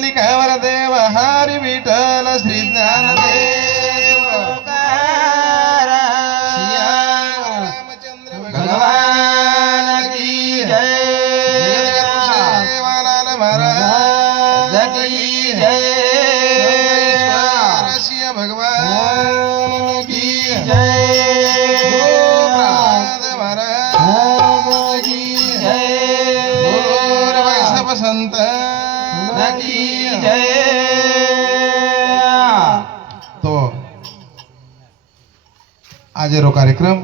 लिखावर देव हरी विठ्ठल श्री ज्ञानदेव सिया रामचंद्र भगवान की जय सेवालाल महाराज की जय सिया भगवान की जय महाराज की जय संत की जय। तो आज रो कार्यक्रम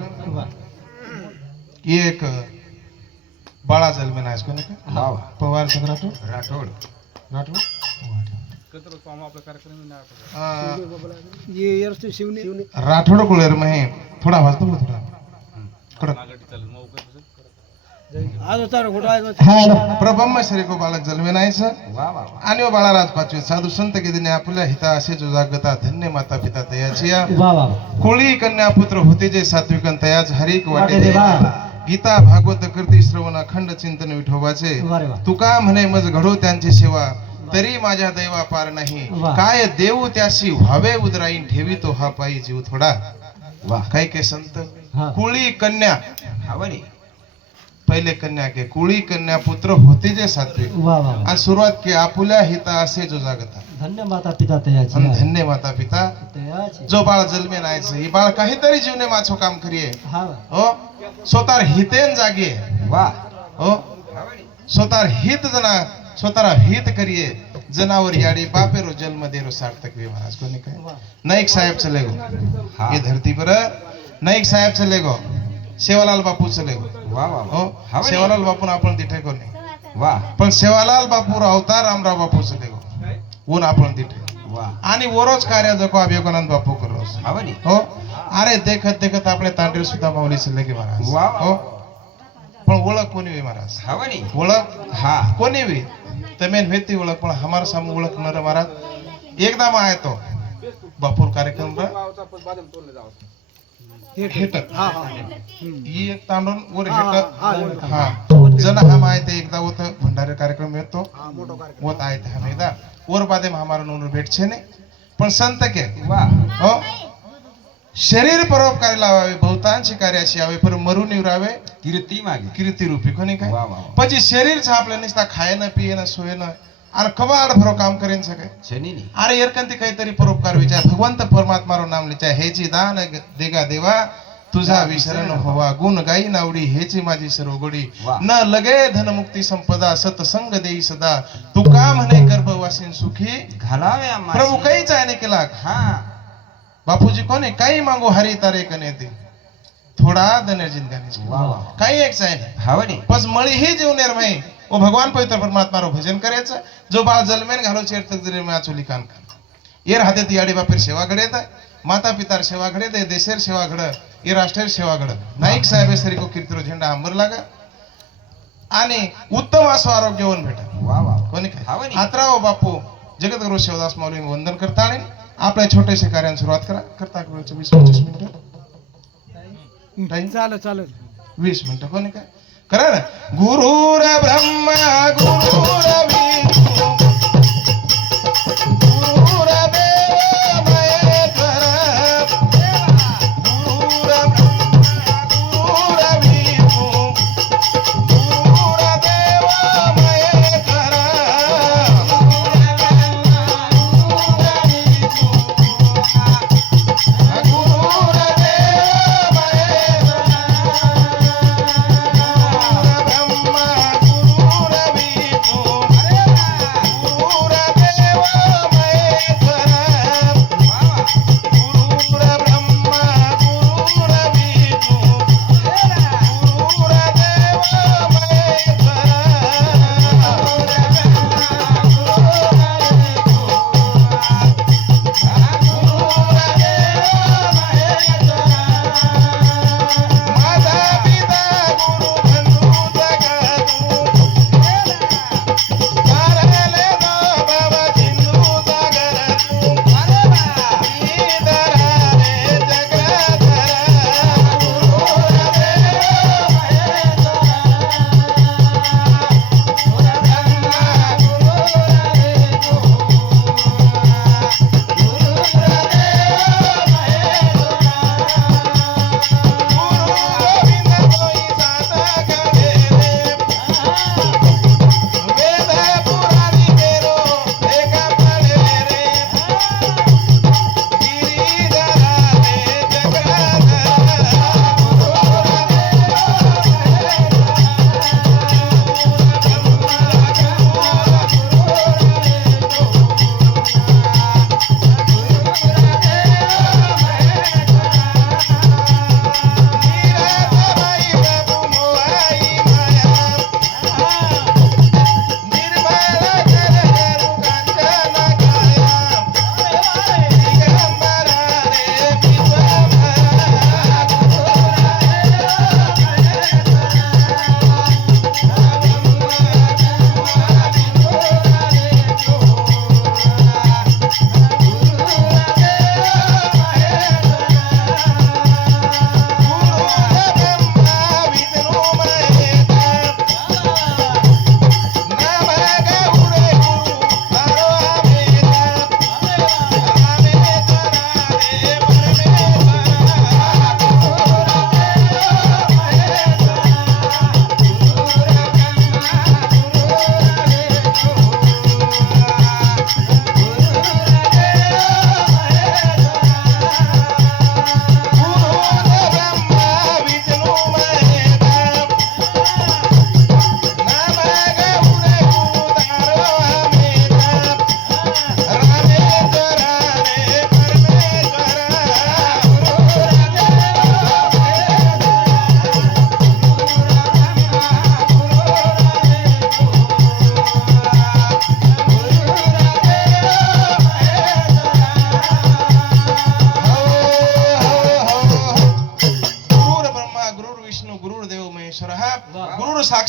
ये एक बाळा जन्मेला आहे कोणी का पवार राठोड राठोड राठोड राठोड कुळेर महे थोडा वाजतो थोडा प्रब्रह्मश्री को बालक जन्मेनायचं आणि ओ बाळा राजपाचवे साधू संत गेदिने आपल्या हिता असे जो जागता धन्य माता पिता तयाची कोळी कन्या पुत्र होते जे सात्विकन तयाच हरिक वाटे गीता भागवत कीर्ती श्रवण अखंड चिंतन विठोबाचे तुका म्हणे मज घडो त्यांची सेवा तरी माझ्या दैवा पार नाही काय देऊ त्याशी व्हावे उदराईन ठेवी तो हा पायी जीव थोडा काही के संत कुळी कन्या हवनी पहिले कन्या के कुळी कन्या पुत्र होते जे सात्विक आणि सुरुवात की आपुल्या हिता असे जो जागता धन्य माता पिता तयाची धन्य माता पिता जो बाळ जन्मे नायचं ही बाळ काहीतरी जीवने माछो काम करिये हो स्वतः हितेन जागे वा हो स्वतः हित जना स्वतः हित करिये जनावर याडी बापेरो जन्म देरो सार्थक वे महाराज कोणी काय नाईक साहेब चले गो ये धरती पर नाईक साहेब चले गो सेवालाल बापू चले गो वाह वाह सेवालाल बापू आपण तिथे कोणी वाह पण सेवालाल बापू अवतार रामराव बापू चले गो ऊन आपण तिथे वाह आणि वरोज कार्य जको अभियोगानंद बापू करो हो अरे देखत देखत आपले तांडीर सुद्धा माऊली चले की महाराज वाह हो पण ओळख कोणी वे महाराज हवनी ओळख हा कोणी वे तमेन भेटी ओळख पण हमार सामू ओळख नर महाराज एकदा मा आहे तो बापूर कार्यक्रम हेट ही एक तांडून वर हेट हा जन हम आए थे एकदा होत भंडारे कार्यक्रम येतो होत आहे ते हम एकदा वर बादे हमारा नोन भेट छे ने पण संत के वाह हो शरीर परोपकारी लावावे बहुतांशी कार्याशी आवे पर मरून निवरावे कीर्ती मागे कीर्ती रूपी कोणी काय પછી शरीर छापले निस्ता खाय न पिये न सोये न आणि कबाड भरो काम करेन सके शनी अरे एरकंती काहीतरी परोपकार विचार भगवंत परमात्मा रो नाम लिचा हेची दान देगा देवा तुझा विसरण होवा गुण गाई नावडी हेची माझी सर्वगोडी न लगे धन मुक्ती संपदा सतसंग देई सदा तुका म्हणे गर्भवासीन सुखी घालावे प्रभू काहीच आहे ने केला हा बापूजी कोणे काही मागो हरी तारे कने ते थोडा दनेर जिंदगानी काही एक आहे हावनी बस मळी ही जीव निर्मय ओ भगवान पवित्र परमात्मा रो भजन करायचं जो बाळ जन्मेन घालो चेर तक जरी मैं चोली कान ये राहते ती आडी बापेर सेवा घडे माता पितार सेवा घडे दे देशेर सेवा घड ये राष्ट्रीय सेवा घड नाईक साहेब सरी को कीर्तिरो झेंडा अंबर लागा आणि उत्तम असो आरोग्य होऊन भेटा वा वा कोणी काय आत्राओ बापू जगद्गुरु शिवदास माऊली वंदन करता आणि आपल्या छोटेसे कार्याने सुरुवात करा करता 20-25 मिनिटं टाइम चालत 20 मिनिटं कोणी काय करा ना गुरुर ब्रह्मा गुरुर विष्णू गुरुर देव महेश्वर गुरुर ब्रह्मा गुरुर विष्णू गुरुर देव महेश्वर गुरुर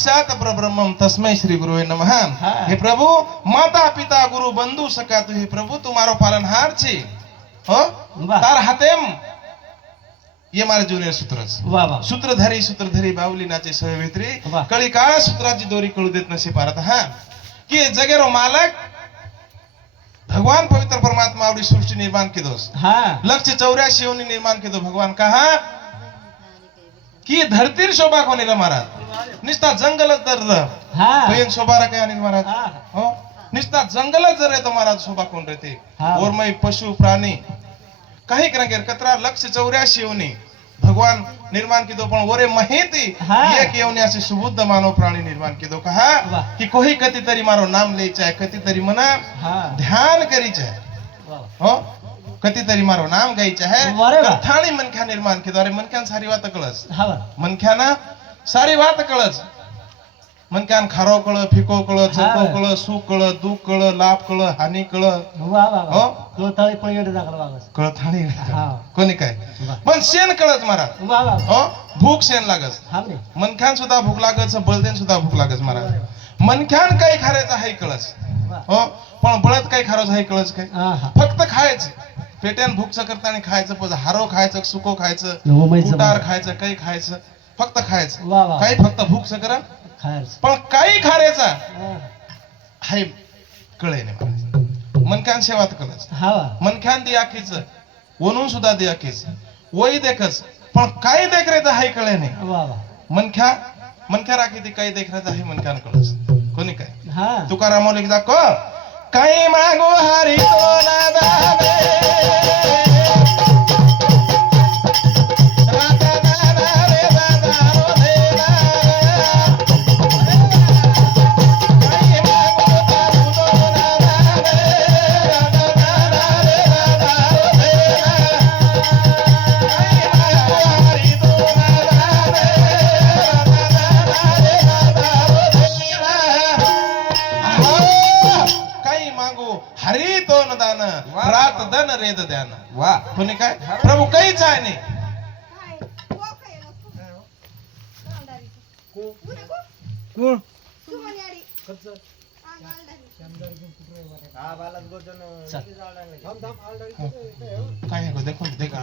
साक्षात परब्रह्मम तस्मै श्री गुरुवे नमः। हे प्रभु माता पिता गुरु बंधु सका तू हे प्रभु तुम्हारो पालनहार छी हो तार हातेम ये मारे जूनियर सूत्रधारी बावली नाचे सवेत्री कळी काळा सूत्राची दोरी कळू देत नसे पारत हा कि जगेरो मालक भगवान पवित्र परमात्मा आवडी सृष्टि निर्माण की दोस लक्ष्य 84 योनि निर्माण की दो भगवान कहा कि धरतीर शोभा कोणी महाराज निस्ता जंगल तर शोभा रखे अनिल महाराज हो निस्ता जंगल जर आहे तो महाराज शोभा कोण रहते और मैं पशु प्राणी काही करेंगे कतरा लक्ष्य 84 योनि भगवान निर्माण की दो पण ओरे माहिती एक योनि असे सुबुद्ध मानव प्राणी निर्माण की दो कहा कि कोई कति तरी मारो नाम ले चाहे कति तरी मना ध्यान करी चाहे हो कति तरी मारो नाम गाई चाहे कथाणी मनख्या निर्माण की दो अरे मनख्यान सारी बात कळस मनख्याना सारी बात कळस मनक्यान खारो कळ फिको कळ चको कळ सुख कळ दुःख कळ लाभ कळ हानी कळ हो कळथाळी पण येडे दाखल वागस कळथाळी कोणी काय पण शेण कळत महाराज हो भूक शेण लागस मनख्यान सुद्धा भूक लागस बळदेन सुद्धा भूक लागस महाराज मनख्यान काही खायचं आहे कळस हो पण बळत काही खारोच आहे कळस काय फक्त खायचं पेट्यान भूकचं करताना खायचं पण हारो खायचं सुको खायचं उटार खायचं काही खायचं फक्त खायचं काही फक्त भूकचं करा पण काही खाऱ्याचा हाय कळे नाही मनख्यान सेवात कळच मनख्यान दियाकीच वनून सुद्धा दियाकीच वही देखच पण काही देखरेच हाय कळे नाही मनख्या राखी ती काही देखरेच आहे मनख्यान कळच कोणी काय तुकाराम लिखता को काही मागो हरी तो ना दावे हरी तो न दान रात दन रेद ध्यान वाह कोणी काय प्रभू काहीच आहे नाही काय गो देखो देखा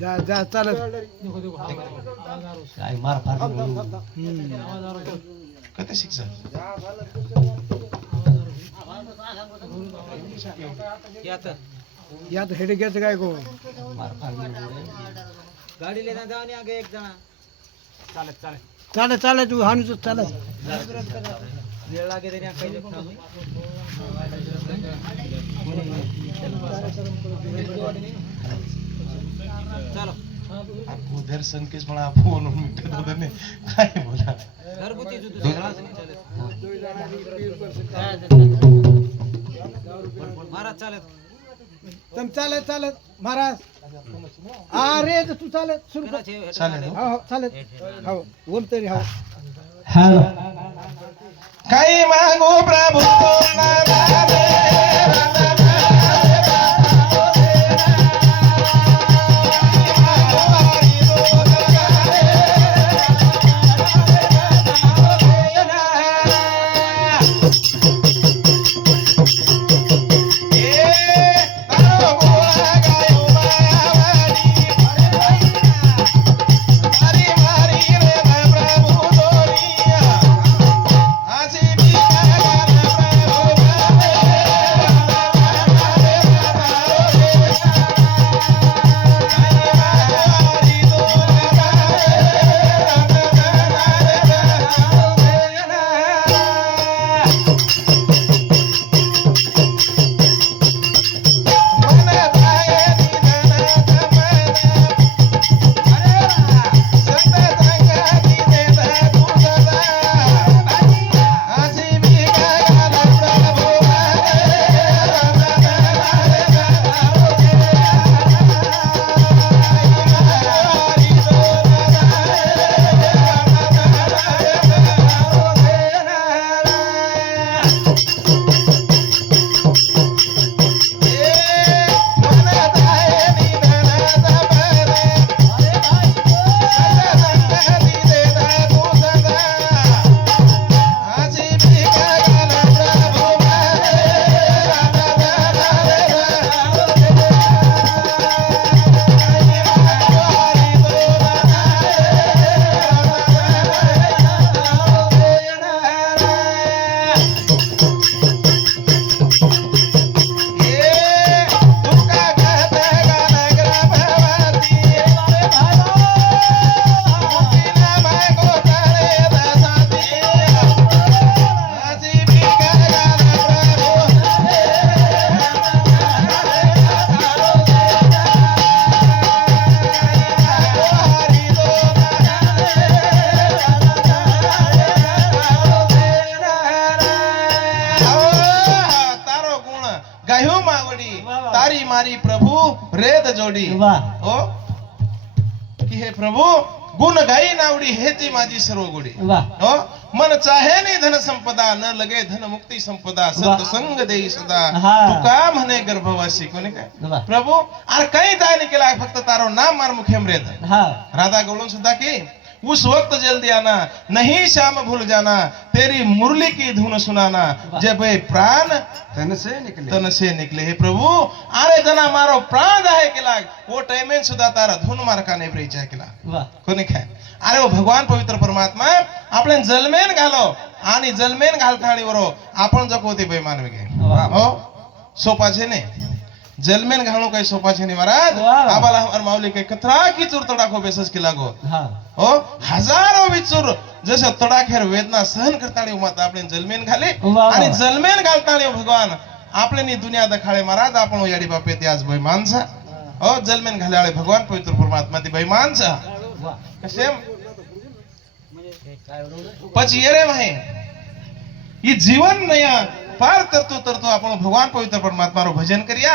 जा जा चल काय मार फार कते शिक्षा या तो हेड घ्यायचं काय गो गाडी लेना जाऊन आगे एक जना चालत तू हाणू चालत वेळ लागे तरी काही चलो उधर संकेश म्हणा फोन मिटत होते ने काय बोला घरगुती महाराज चालत तुम चालत महाराज अरे तू चालत सुरू चालत हो चालत हो बोल तरी हो काही मागो प्रभू मारी प्रभु रेद जोडी वा हो की हे प्रभु गुण गाई नावडी हेची माझी सर्व गोडी वा हो मन चाहे नाही धन संपदा न लगे धन मुक्ती संपदा संत संग देई सदा हा. तुका म्हणे गर्भवासी कोणी काय वा प्रभु अरे काही दाय नाही केला फक्त तारो नाम मार मुखेम रेद हा राधा गवळून सुद्धा की उस वक्त जल्दी आना नहीं श्याम भूल जाना तेरी मुरली की धुन सुनाना जब ये प्राण तन से निकले हे प्रभु अरे जना मारो प्राण आहे केला वो टाइमेन सुद्धा तारा धुन मार का नाही ब्रेचा केला वा कोणी काय अरे वो भगवान पवित्र परमात्मा आपले जलमेन घालो आणि जलमेन घालताणी वरो आपण जकोती बेमान वेगे हो सोपा छे ने जलमेन घालू काही सोपा छे ने महाराज वाह. आबाला हमार माऊली काही कतरा की चूर तडाखो बेसस की लागो हा हो हजारो विचूर जसं तडाखेर वेदना सहन करताणी माता आपले जलमेन घाले वाह. आणि जलमेन घालताणी भगवान आपले नी दुनिया दखाळे महाराज आपण याडी बापे ते आज बैमानसा हो जलमेन घाले भगवान पवित्र परमात्मा ती बैमानसा वा कसे પછી ये रे भाई ये जीवन नया पार तरतो आपण भगवान पवित्र परमात्मा रो भजन करिया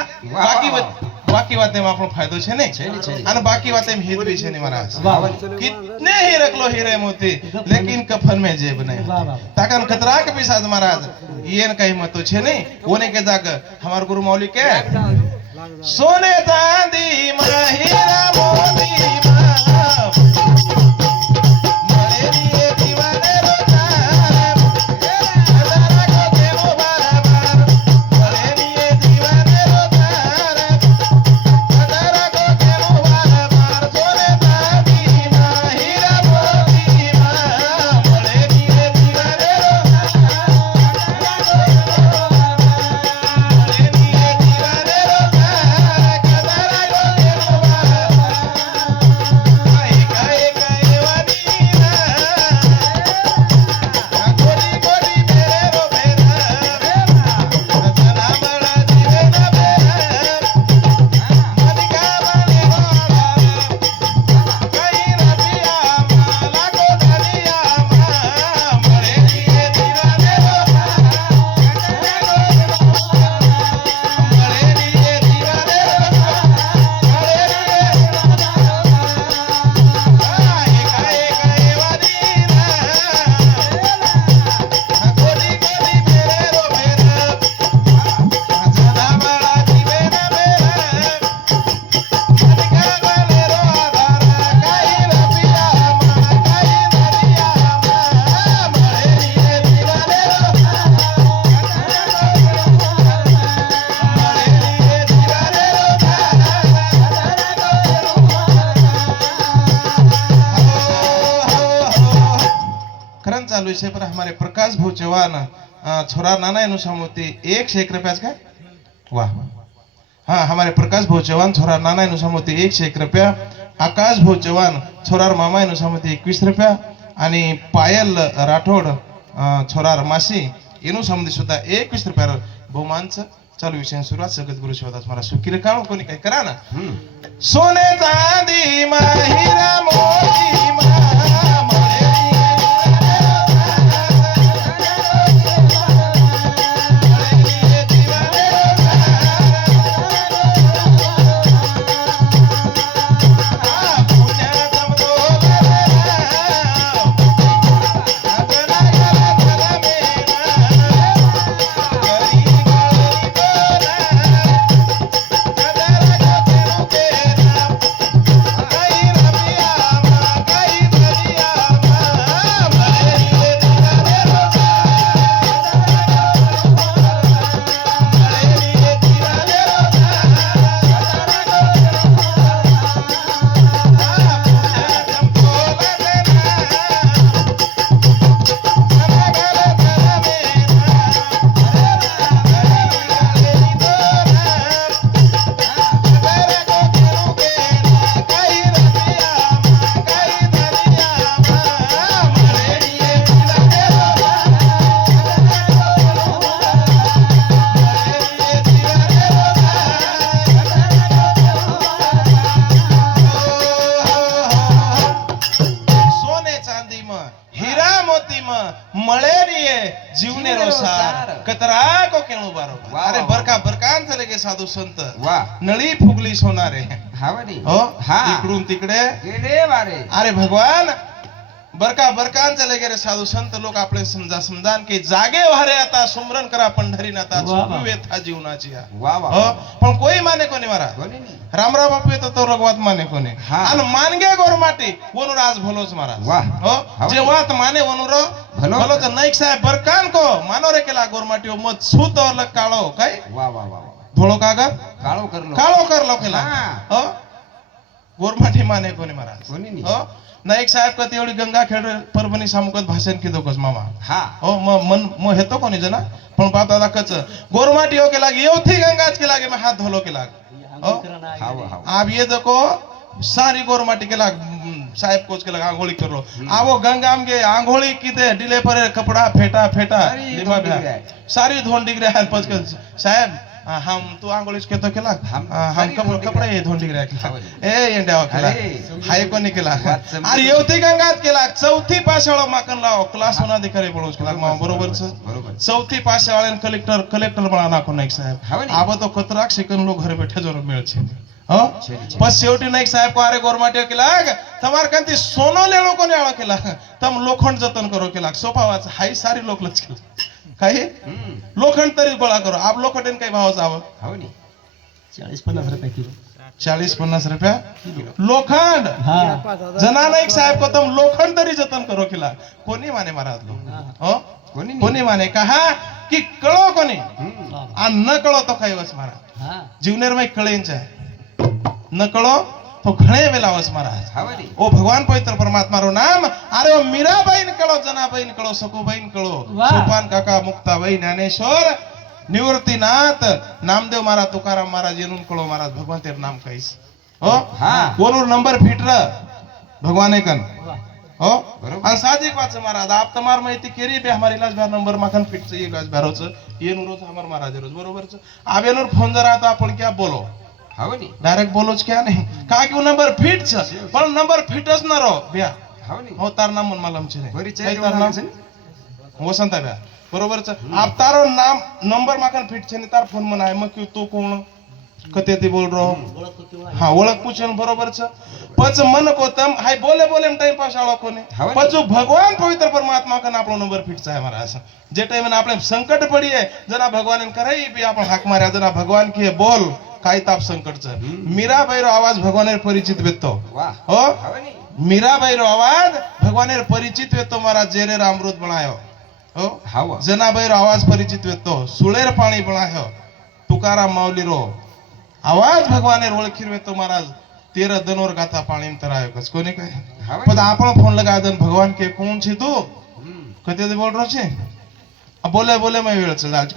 बाकी वाते में આપણો फायदो છે ને અને બાકી વાતે में हित भी છે ने महाराज वाह कितने ही रख लो हीरे मोती लेकिन कफन में जेब नहीं वाह वाह ताकन खतरा के पिसाज महाराज ये न कहीं मतो छे नहीं होने के जाग हमार गुरु मौली के सोने चांदी में हीरा मोती चालू है पर हमारे प्रकाश भाऊ चौहान छोरा नाना एनु सामोती 101 रुपया का वाह हाँ हमारे प्रकाश भाऊ चौहान छोरा नाना एनु सामोती 101 रुपया आकाश भाऊ चौहान छोरार मामा एनु सामोती 21 रुपया आणि पायल राठोड छोरार मासी एनु सामोती सुद्धा 21 रुपया बहुमान चालू विषय सुरुवात सगत गुरु शिवदास मला सुखी रे काम कोणी काय करा ना सोने चांदी मा हीरा मोती मा कतरा को केणू बारो वा, अरे वा, बरका बरकान झाले गे साधू संत वा नळी फुगली सोनारे हावडी हो हा. इकडून तिकडे गेले वारे अरे भगवान बरका बरकान चले गेले साधू संत लोक आपले समजान की जागे वारे आता सुमरन करा पंढरीनाथ आता वा, वा. व्यथा जीवनाची आहे. वा वा हो पण कोई माने कोणी मारा कोणी नाही. रामराव बापू येतो तो रघुवात माने कोणी हा. आणि मानगे गोरमाटी वनुर आज भलोच महाराज वा. हो हा. जे वात माने वनुर भलो. भलो तर नाईक साहेब बरकान को मानो रे केला गोरमाटी मत सूत और लग काळो काय वा वा वा वा धोळो कागद काळो करलो काळो करलो केला हा. हो गोरमाटी माने कोणी महाराज कोणी नाही. हो नाईक साहेब का तेवढी गंगा खेळ परभणी सामुकत भाषण की दोकस मामा हा हो म हेतो कोणी जना पण बाप दादा कच गोरमाटी हो के लागे येवथी गंगाज के लागे मैं हाथ धोलो के लाग हो हाव हाव आप ये देखो सारी गोरमाटी के लाग साहेब कोच के लाग आंघोळी कर लो आवो गंगा में गे आंघोळी किते डिले पर कपड़ा फेटा फेटा सारी लिमा धोन ब्या. डिगरे आहे. सारी धोन डिगरे है पच के साहेब हम तू आंघोळीच केतो के लाग हम हम सारी धोन डिगरे कपडा ये धोन डिगरे के हाव. ए येंड्या केला अरे. हाय कोणी केला वात समजून. अरे येवती गंगात केला चौथी पाशाळा माकन लाव क्लास होना अधिकारी बोलूच केला मामा बरोबरच बरोबर चौथी पास वाले कलेक्टर बना नाखो नाईक हाव साहेब नी. आब तो कतराक सेकंड लोग घर बैठे जरूर मिल छे हो छे, छे. पण शेवटी नाईक साहेब को अरे गोरमाटे के लाग तमार कंती सोनो लेलो कोने आळो केला तम लोखंड जतन करो केला सोफा वाच हाई सारी लोक लच केला काही लोखंड तरी गोळा करो आप लोखंड काही भाव आव हाव नी 40-50 रुपये किलो 40-50 रुपया लोखंड हा जना नाईक साहेब को तुम लोखंड तरी जतन करो केला कोणी माने महाराज लोक हो कोणी नाही. कोणी माने कहा की कळो कोणी हम्म. आणि न कळो तो काही वस महाराज हा जीवनेर में कळेंच आहे न कळो तो घणे वेलावस महाराज हाव नी. ओ भगवान पवित्र परमात्मा रो नाम अरे ओ मीराबाईन कळो जनाबाईन कळो सकुबाईन कळो वाह. सोपान काका मुक्ताबाई ज्ञानेश्वर निवृत्तीनाथ नामदेव महाराज तुकाराम महाराज येऊन कळो महाराज भगवान तेर नाम कहीस हो हा. कोनूर नंबर फिट र भगवान एकन वा. हो बरोबर. आणि साजिक वाच महाराज आप तमार माहिती केरी बे हमारे इलाज बार नंबर माखन फिट से इलाज बारोच येन रोज हमार महाराज रोज बरोबरच आवेनोर फोन जरा तो आपण क्या बोलो हाव नी. डायरेक्ट बोलोच क्या नहीं का कि वो नंबर फिट छ पण नंबर फिटच न रो ब्या हाव नी. हो तार नाम मन मालूम छे परिचय काय देऊन तार नाम आले छे. वसंत ब्या बरोबरच आप तारो नाम नंबर माखन फिट छे ने तार फोन मन आहे मग क्यों तू कोण कते ती बोल रो ओळख होती वा. हा ओळख पूछन बरोबरच पच मन को तम हाय बोले बोले टाइम पास आलो कोने हाव. पचो भगवान पवित्र परमात्मा का आपलो नंबर फिट छे हमारा असं जे टाइम आपले संकट पड़ी है जना भगवान कराई भी आपण हाक मार्या जना भगवान की बोल काय ताप संकटच मीराबाईरो आवाज भगवानेर परिचित वेतो वाह हो हाव नी. मीराबाईरो आवाज भगवानेर परिचित वेतो मारा जेरेर अमृत बनायो हो हाव जनाबाईरो आवाज परिचित वेतो सुळेर पाणी बनायो तुकाराम माऊलीरो आवाज भगवानेर ओळखीर वेतो महाराज 13 दनोर गाथा पाणी तरायो कस कोने काय हाव पण नी. आपण फोन लगा दन भगवान के कौन छी तू हम्म. कते बोल रो छे बोले बोले मैं वेळ चल आज